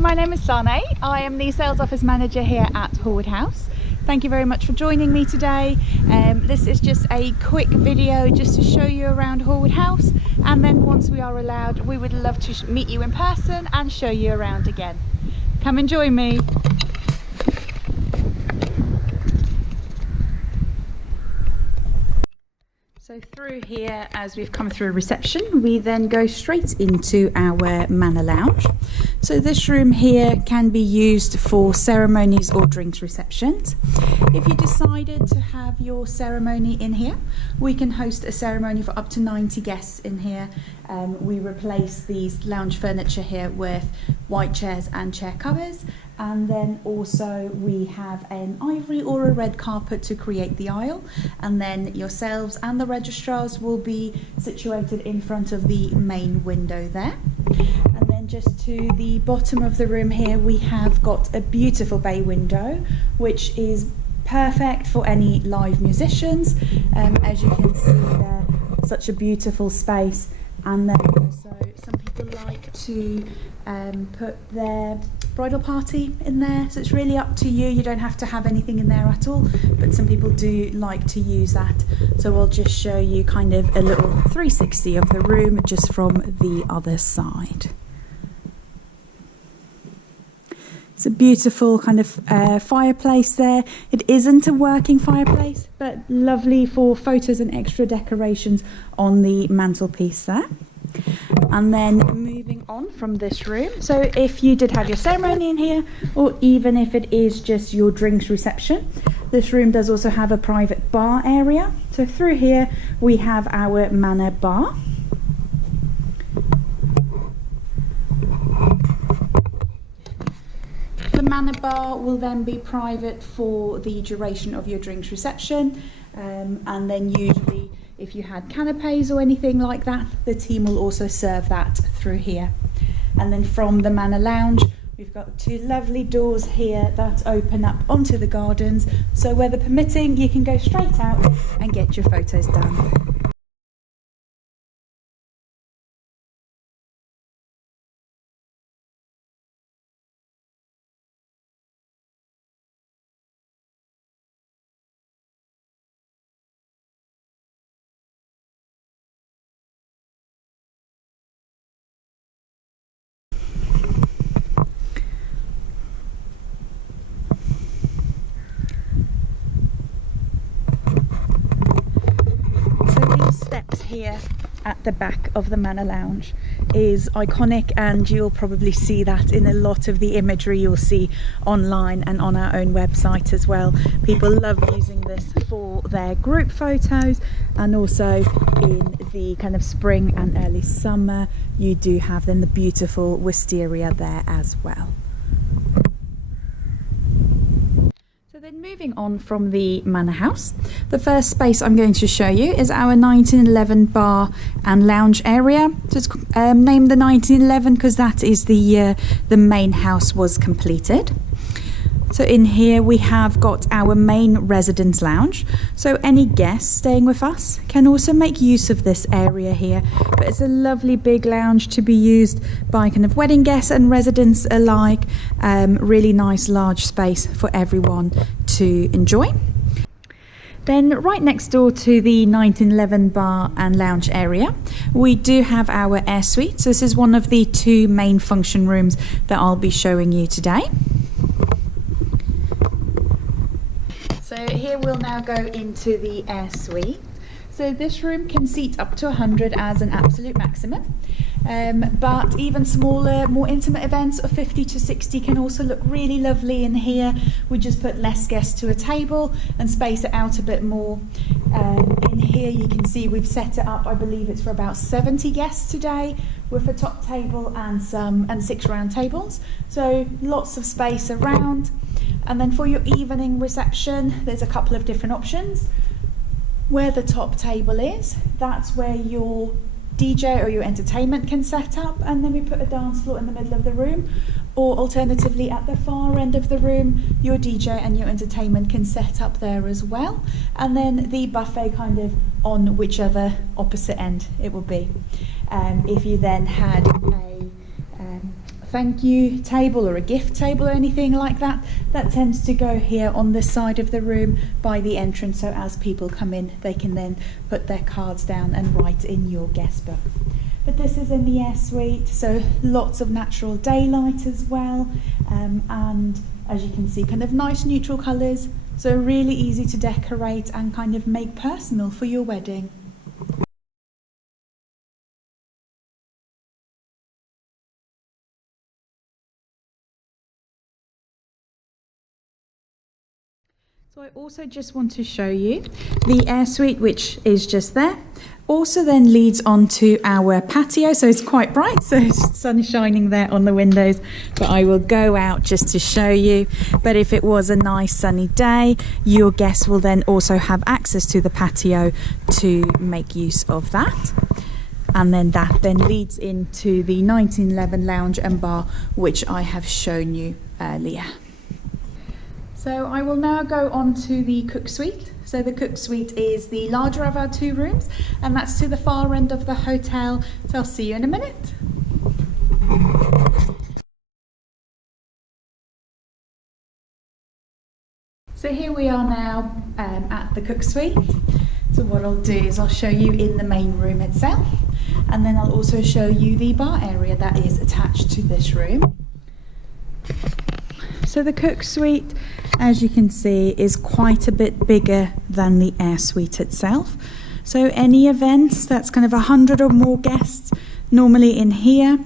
my name is Sane. I am the Sales Office Manager here at Horwood House. Thank you very much for joining me today. This is just a quick video just to show you around Horwood House, and then once we are allowed, we would love to meet you in person and show you around again. Come and join me. So through here, as we've come through reception, we then go straight into our Manor Lounge. So this room here can be used for ceremonies or drinks receptions. If you decided to have your ceremony in here, we can host a ceremony for up to 90 guests in here. We replace these lounge furniture here with white chairs and chair covers, and then also we have an ivory or a red carpet to create the aisle, and then yourselves and the registrars will be situated in front of the main window there. And then just to the bottom of the room here, we have got a beautiful bay window, which is perfect for any live musicians. As you can see there, such a beautiful space. And then also some people like to put their bridal party in there, so it's really up to you. You don't have to have anything in there at all, but some people do like to use that. So I'll just show you kind of a little 360 of the room just from the other side. It's a beautiful kind of fireplace there. It isn't a working fireplace, but lovely for photos and extra decorations on the mantelpiece there. And then moving on from this room, so if you did have your ceremony in here, or even if it is just your drinks reception, this room does also have a private bar area. So through here we have our Manor Bar. The Manor Bar will then be private for the duration of your drinks reception, and then usually if you had canapes or anything like that, the team will also serve that through here. And then from the Manor Lounge, we've got two lovely doors here that open up onto the gardens, so weather permitting, you can go straight out and get your photos done. Steps here at the back of the Manor Lounge is iconic, and you'll probably see that in a lot of the imagery you'll see online and on our own website as well. People love using this for their group photos, and also in the kind of spring and early summer you do have then the beautiful wisteria there as well. Then moving on from the Manor House, the first space I'm going to show you is our 1911 bar and lounge area. So it's named the 1911 because that is the year the main house was completed. So in here we have got our main residence lounge, so any guests staying with us can also make use of this area here, but it's a lovely big lounge to be used by kind of wedding guests and residents alike. Really nice large space for everyone to enjoy. Then right next door to the 1911 bar and lounge area, we do have our air suite. So this is one of the two main function rooms that I'll be showing you today. So here we'll now go into the air suite. So this room can seat up to 100 as an absolute maximum, but even smaller, more intimate events of 50 to 60 can also look really lovely in here. We just put less guests to a table and space it out a bit more. In here you can see we've set it up, I believe it's for about 70 guests today, with a top table and 6 round tables. So lots of space around. And then for your evening reception, there's a couple of different options. Where the top table is, that's where your DJ or your entertainment can set up, and then we put a dance floor in the middle of the room, or alternatively at the far end of the room, your DJ and your entertainment can set up there as well, and then the buffet kind of on whichever opposite end it will be. If you then had a thank you table or a gift table or anything like that, that tends to go here on this side of the room by the entrance, so as people come in they can then put their cards down and write in your guest book. But this is in the air suite, so lots of natural daylight as well, and as you can see, kind of nice neutral colours, so really easy to decorate and kind of make personal for your wedding. So I also just want to show you the air suite, which is just there. Also then leads onto our patio, so it's quite bright, so sun is shining there on the windows, but I will go out just to show you. But if it was a nice sunny day, your guests will then also have access to the patio to make use of that. And then that then leads into the 1911 lounge and bar, which I have shown you earlier. So I will now go on to the cook suite. So the cook suite is the larger of our two rooms, and that's to the far end of the hotel. So I'll see you in a minute. So here we are now at the cook suite. So what I'll do is I'll show you in the main room itself, and then I'll also show you the bar area that is attached to this room. So the cook suite, as you can see, is quite a bit bigger than the air suite itself. So any events that's kind of 100 or more guests normally in here.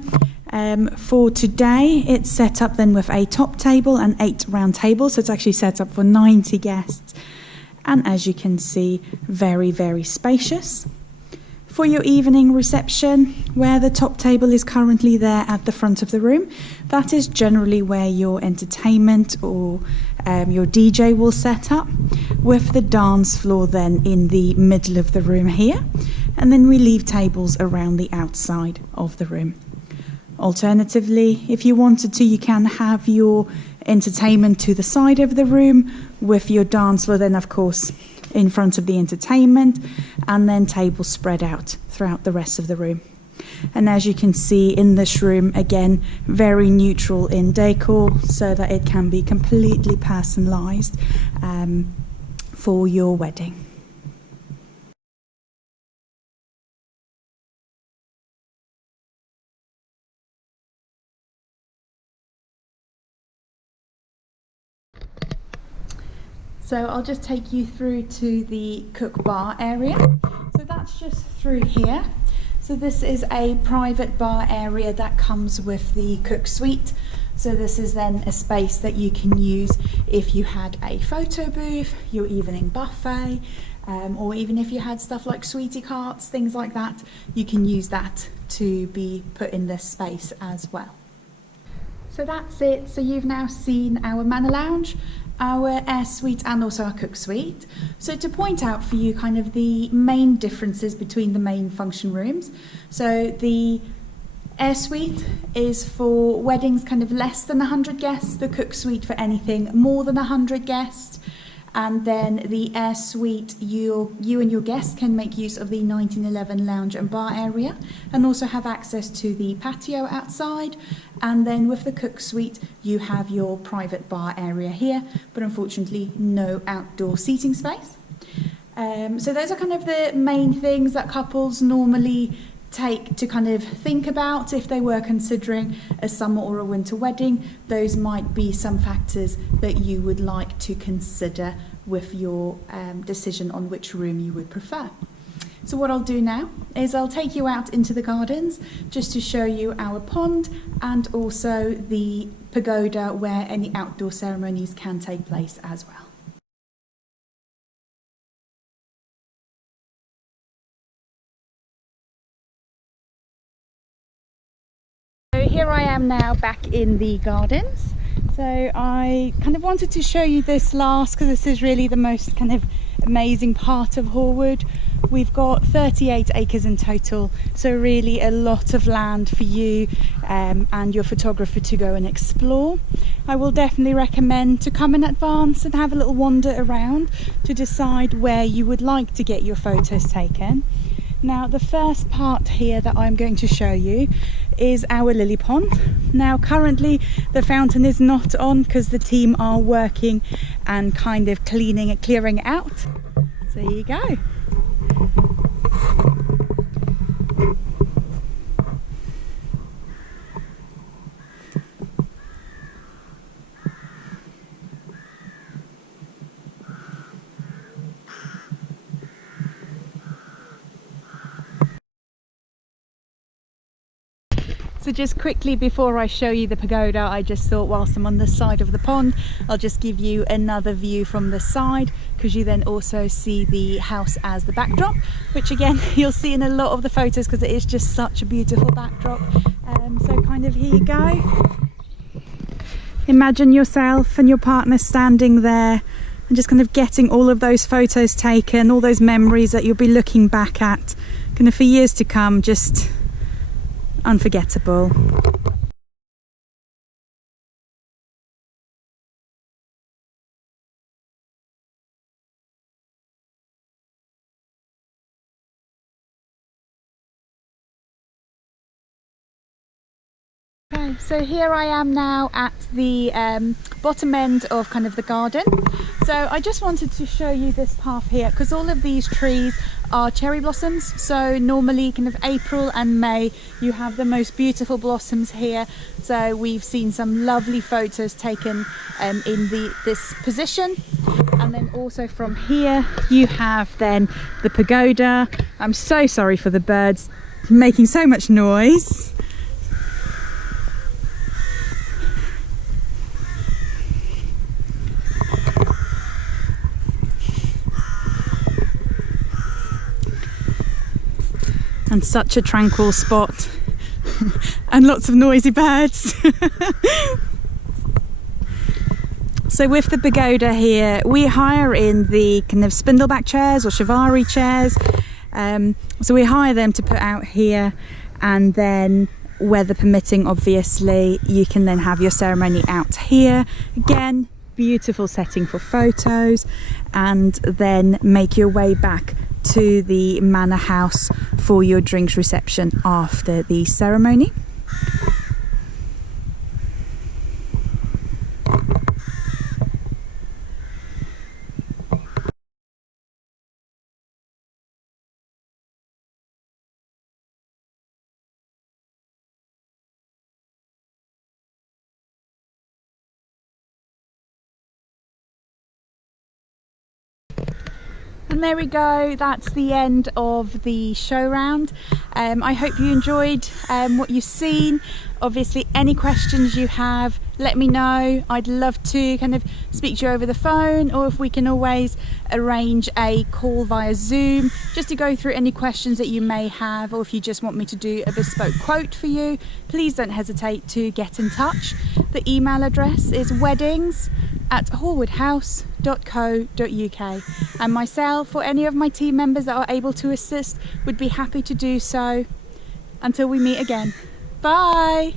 For today, it's set up then with a top table and 8 round tables, so it's actually set up for 90 guests. And as you can see, very, very spacious. For your evening reception, where the top table is currently there at the front of the room, that is generally where your entertainment or your DJ will set up, with the dance floor then in the middle of the room here, and then we leave tables around the outside of the room. Alternatively, if you wanted to, you can have your entertainment to the side of the room, with your dance floor then of course in front of the entertainment, and then tables spread out throughout the rest of the room. And as you can see in this room, again, very neutral in decor, so that it can be completely personalised for your wedding. So I'll just take you through to the cook bar area. So that's just through here. So this is a private bar area that comes with the cook suite. So this is then a space that you can use if you had a photo booth, your evening buffet, or even if you had stuff like sweetie carts, things like that, you can use that to be put in this space as well. So that's it. So you've now seen our manor lounge, our air suite, and also our cook suite. So to point out for you kind of the main differences between the main function rooms. So the air suite is for weddings kind of less than 100 guests, the cook suite for anything more than 100 guests. And then the air suite, you and your guests can make use of the 1911 lounge and bar area, and also have access to the patio outside. And then with the cook suite, you have your private bar area here, but unfortunately no outdoor seating space. So those are kind of the main things that couples normally take to kind of think about if they were considering a summer or a winter wedding. Those might be some factors that you would like to consider with your decision on which room you would prefer. So what I'll do now is I'll take you out into the gardens just to show you our pond and also the pagoda where any outdoor ceremonies can take place as well. Here I am now back in the gardens. So I kind of wanted to show you this last because this is really the most kind of amazing part of Horwood. We've got 38 acres in total, so really a lot of land for you and your photographer to go and explore. I will definitely recommend to come in advance and have a little wander around to decide where you would like to get your photos taken. Now the first part here that I'm going to show you is our lily pond. Now currently the fountain is not on because the team are working and kind of clearing it out. So here you go. So just quickly before I show you the pagoda, I just thought whilst I'm on the side of the pond, I'll just give you another view from the side, because you then also see the house as the backdrop, which again you'll see in a lot of the photos because it is just such a beautiful backdrop. So kind of here you go. Imagine yourself and your partner standing there and just kind of getting all of those photos taken, all those memories that you'll be looking back at kind of for years to come, just unforgettable. Okay, so here I am now at the bottom end of kind of the garden. So I just wanted to show you this path here because all of these trees are cherry blossoms. So normally kind of April and May you have the most beautiful blossoms here. So we've seen some lovely photos taken in this position. And then also from here you have then the pagoda. I'm so sorry for the birds making so much noise. And such a tranquil spot and lots of noisy birds. So with the pagoda here, we hire in the kind of spindleback chairs or chivari chairs. So we hire them to put out here, and then weather permitting obviously you can then have your ceremony out here. Again, beautiful setting for photos, and then make your way back to the manor house for your drinks reception after the ceremony. And there we go, that's the end of the show round. I hope you enjoyed what you've seen. Obviously any questions you have, let me know. I'd love to kind of speak to you over the phone, or if we can always arrange a call via Zoom just to go through any questions that you may have, or if you just want me to do a bespoke quote for you, please don't hesitate to get in touch. The email address is weddings@horwoodhouse.co.uk, and myself or any of my team members that are able to assist would be happy to do so. Until we meet again, bye.